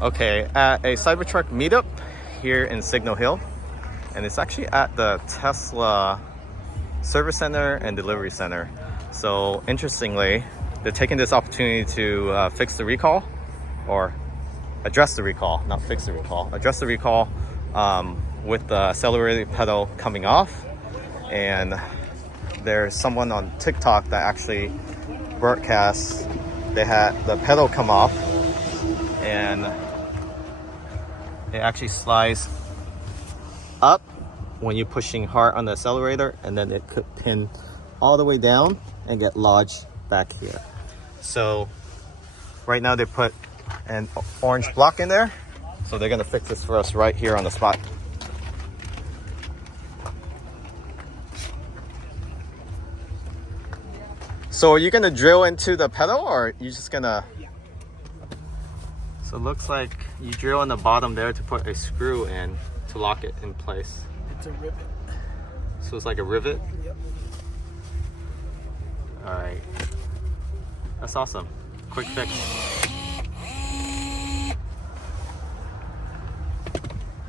Okay, at a Cybertruck meetup here in Signal Hill, and it's actually at the Tesla service center and delivery center. So interestingly, they're taking this opportunity to fix the recall, or address the recall, not fix the recall, address the recall with the accelerator pedal coming off. And there's someone on TikTok that actually broadcasts they had the pedal come off, and it actually slides up when you're pushing hard on the accelerator, and then it could pin all the way down and get lodged back here. So right now they put an orange block in there, so they're gonna fix this for us right here on the spot. So are you gonna drill into the pedal, or are you just gonna? So it looks like you drill on the bottom there to put a screw in to lock it in place. It's a rivet. So it's like a rivet? Yep. All right. That's awesome. Quick fix.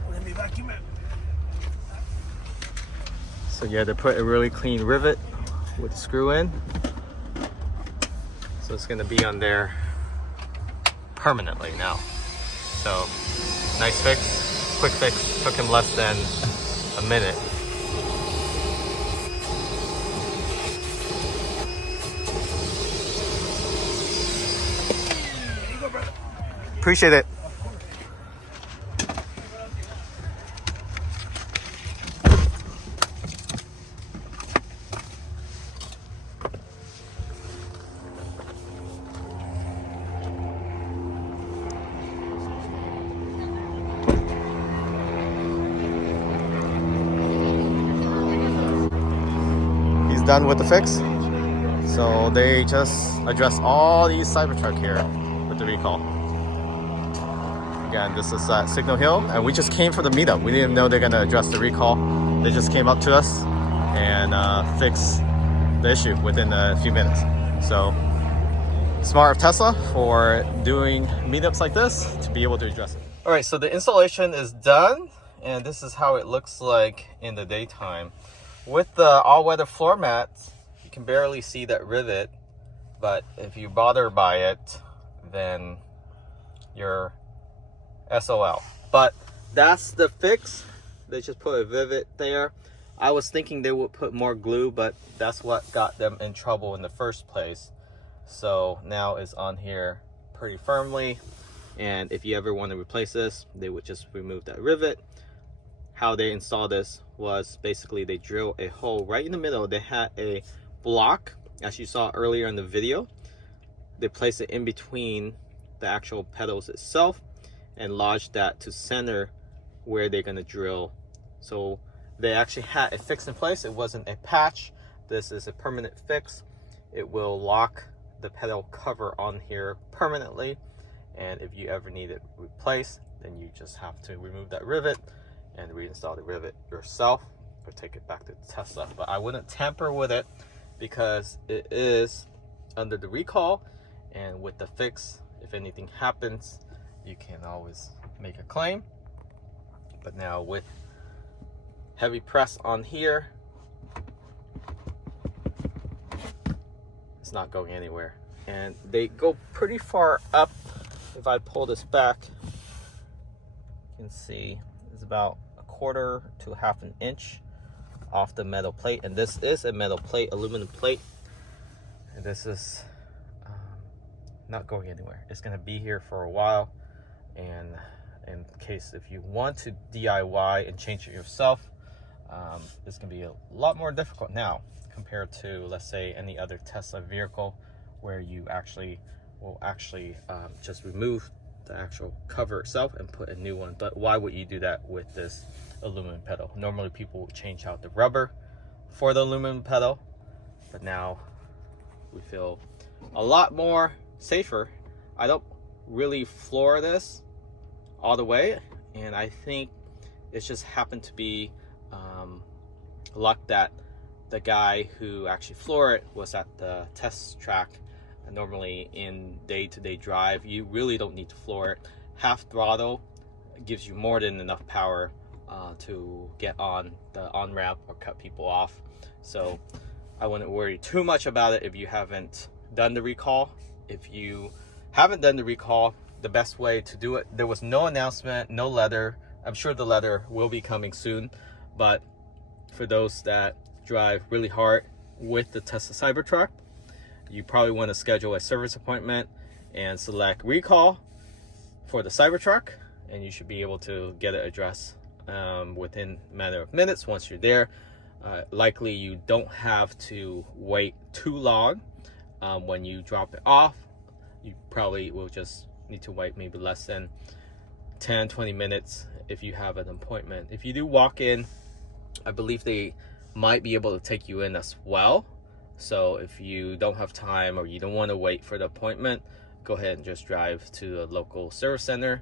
Let me vacuum it. So you had to put a really clean rivet with the screw in. So it's gonna be on there permanently now. So nice fix, quick fix. Took him less than a minute. There you go, brother. Appreciate it. Done with the fix. So they just addressed all these Cybertruck here with the recall. Again, this is at Signal Hill, and we just came from the meetup. We didn't know they're gonna address the recall. They just came up to us and fixed the issue within a few minutes. So smart of Tesla for doing meetups like this to be able to address it. All right, so the installation is done, and this is how it looks like in the daytime. With the all-weather floor mats, you can barely see that rivet, but if you bother by it, then you're SOL. But that's the fix. They just put a rivet there. I was thinking they would put more glue, but that's what got them in trouble in the first place. So now it's on here pretty firmly, and if you ever want to replace this, they would just remove that rivet. How they install this was basically they drill a hole right in the middle. They had a block, as you saw earlier in the video. They place it in between the actual pedals itself and lodge that to center where they're gonna drill. So they actually had a fix in place. It wasn't a patch. This is a permanent fix. It will lock the pedal cover on here permanently, and if you ever need it replaced, then you just have to remove that rivet and reinstall the rivet yourself or take it back to Tesla. But I wouldn't tamper with it because it is under the recall, and with the fix, if anything happens, you can always make a claim. But now with heavy press on here, it's not going anywhere. And they go pretty far up. If I pull this back, you can see it's about a quarter to half an inch off the metal plate, and this is a metal plate, aluminum plate, and this is not going anywhere. It's going to be here for a while, and in case if you want to DIY and change it yourself, it's going to be a lot more difficult now compared to, let's say, any other Tesla vehicle where you will actually just remove the actual cover itself and put a new one. But why would you do that with this aluminum pedal? Normally people would change out the rubber for the aluminum pedal, but now we feel a lot more safer. I don't really floor this all the way, and I think it just happened to be luck that the guy who actually floored it was at the test track. And normally in day-to-day drive, you really don't need to floor it. half throttle gives you more than enough power to get on the on-ramp or cut people off. So I wouldn't worry too much about it if you haven't done the recall. If you haven't done the recall, the best way to do it, there was no announcement, no letter. I'm sure the letter will be coming soon, but for those that drive really hard with the Tesla Cybertruck, you probably want to schedule a service appointment and select recall for the Cybertruck, and you should be able to get it addressed within a matter of minutes once you're there. Likely you don't have to wait too long when you drop it off. You probably will just need to wait maybe less than 10-20 minutes if you have an appointment. If you do walk in, I believe they might be able to take you in as well. So if you don't have time or you don't want to wait for the appointment, go ahead and just drive to a local service center.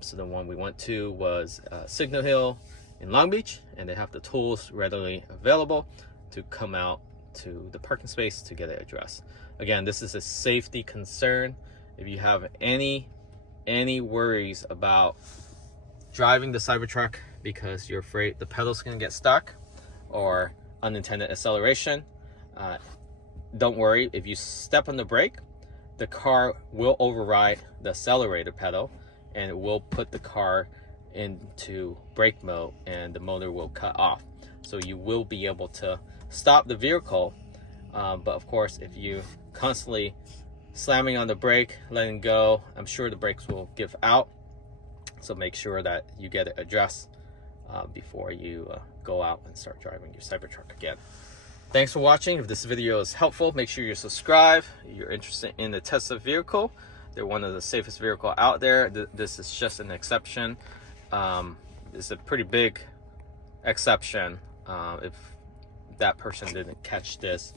So the one we went to was Signal Hill in Long Beach, and they have the tools readily available to come out to the parking space to get it addressed. Again, this is a safety concern. If you have any worries about driving the Cybertruck because you're afraid the pedal's gonna get stuck or unintended acceleration, don't worry. If you step on the brake, the car will override the accelerator pedal and it will put the car into brake mode and the motor will cut off. So you will be able to stop the vehicle. But of course, if you constantly slamming on the brake, letting go, I'm sure the brakes will give out. So make sure that you get it addressed before you go out and start driving your Cybertruck again. Thanks for watching. If this video is helpful, make sure you subscribe. You're interested in the Tesla vehicle. They're one of the safest vehicles out there. This is just an exception. It's a pretty big exception if that person didn't catch this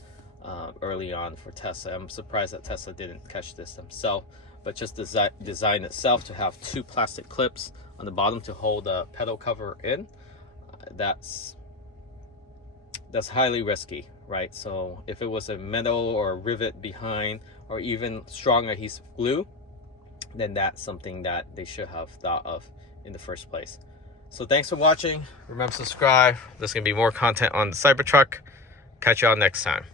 early on for Tesla. I'm surprised that Tesla didn't catch this themselves, but just the design itself to have two plastic clips on the bottom to hold the pedal cover in, that's highly risky, right? So if it was a metal or a rivet behind or even strong adhesive glue, then that's something that they should have thought of in the first place. So thanks for watching. Remember to subscribe. There's gonna be more content on the Cybertruck. Catch y'all next time.